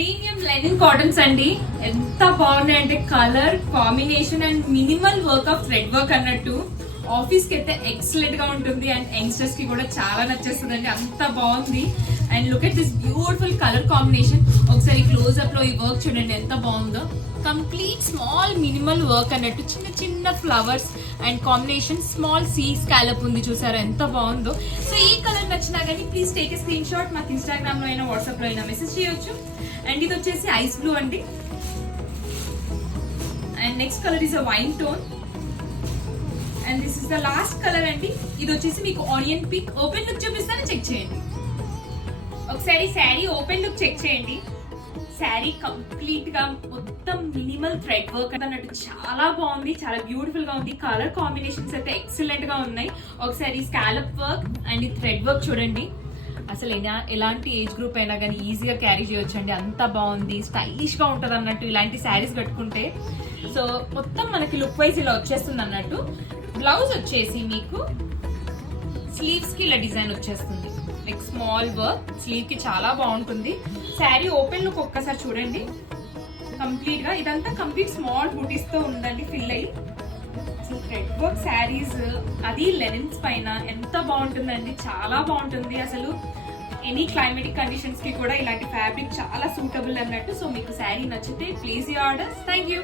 Premium Lenin cottons అండి. ఎంత బాగున్నాయి అంటే colour combination and minimal work of thread work అన్నట్టు. ఆఫీస్ కి అయితే ఎక్సలెంట్ గా ఉంటుంది అండ్ యంగ్స్టర్స్ కి కూడా చాలా నచ్చేస్తుంది అండి. అంత బాగుంది. And look at this beautiful colour combination. ఒకసారి క్లోజ్ అప్ లో ఈ వర్క్ చూడండి ఎంత బాగుందో. కంప్లీట్ స్మాల్ మినిమల్ వర్క్ అన్నట్టు, చిన్న చిన్న flowers and combination small sea scallop ఉంది, చూసారా ఎంత బాగుందో. సో ఈ కలర్ నచ్చినా కానీ please take a screenshot. మాకు ఇన్స్టాగ్రామ్ లో అయినా వాట్సాప్ లో అయినా మెసేజ్ చేయొచ్చు. అండ్ ఇది వచ్చేసి ఐస్ బ్లూ అండి. And next colour is a wine tone. And this is the last colour అండి. ఇది వచ్చేసి మీకు ఆనియన్ పింక్. ఓపెన్ లుక్ చూపిస్తాను, చెక్ చేయండి ఒకసారి. శారీ ఓపెన్ లుక్ చెక్ చేయండి. శారీ కంప్లీట్ గా మొత్తం మినిమల్ థ్రెడ్ వర్క్ అన్నట్టు చాలా బాగుంది, చాలా బ్యూటిఫుల్ గా ఉంది. కలర్ కాంబినేషన్స్ అయితే ఎక్సలెంట్ గా ఉన్నాయి. ఒకసారి స్కాలప్ వర్క్ అండ్ ఈ థ్రెడ్ వర్క్ చూడండి. అసలు ఎలాంటి ఏజ్ గ్రూప్ అయినా కానీ ఈజీగా క్యారీ చేయొచ్చు అండి. అంత బాగుంది, స్టైలిష్ గా ఉంటది అన్నట్టు ఇలాంటి శారీస్ కట్టుకుంటే. సో మొత్తం మనకి లుక్ వైజ్ ఇలా వచ్చేస్తుంది అన్నట్టు. బ్లౌజ్ వచ్చేసి మీకు స్లీవ్స్ కి ఇలా డిజైన్ వచ్చేస్తుంది, లైక్ స్మాల్ వర్క్. స్లీవ్ కి చాలా బాగుంటుంది. శారీ ఓపెన్ లుక్ ఒక్కసారి చూడండి. కంప్లీట్ గా ఇదంతా కంప్లీట్ స్మాల్ బూటీస్ తో ఉందండి ఫిల్ అయ్యి. థ్రెడ్ వర్క్ శారీస్ అది లెనిన్స్ పైన ఎంత బాగుంటుందండి, చాలా బాగుంటుంది. అసలు ఎనీ క్లైమేటిక్ కండిషన్స్ కి కూడా ఇలాంటి ఫ్యాబ్రిక్ చాలా సూటబుల్ అన్నట్టు. సో మీకు శారీ నచ్చితే please your orders. Thank you.